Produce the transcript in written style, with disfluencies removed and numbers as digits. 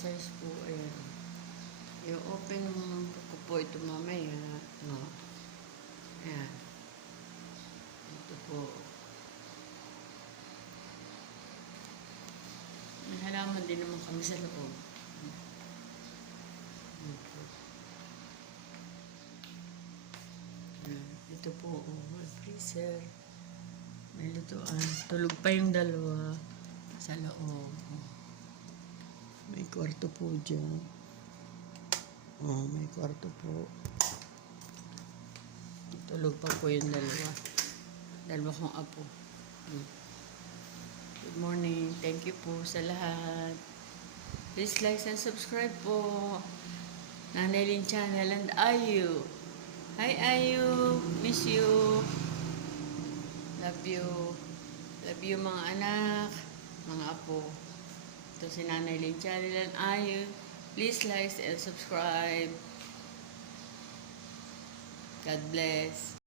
exercise po. Ayan. I-open ko po ito mamaya. No. Ayan. Ito po. May halaman din naman kami sa loob. Ito po, freezer. May lutuan. Tulog pa yung dalawa sa loob. May kwarto po dyan. May kwarto po. Tulog pa po yung dalawa. Dalawa kong apo. Good morning. Thank you po sa lahat. Please like and subscribe po. Nanay Lynn Channel and Ayu. Hi Ayu. Miss you. Love you. Love you mga anak. Mga apo. Ito si Nanay Lynn Channel and Ayu. Please like and subscribe. God bless.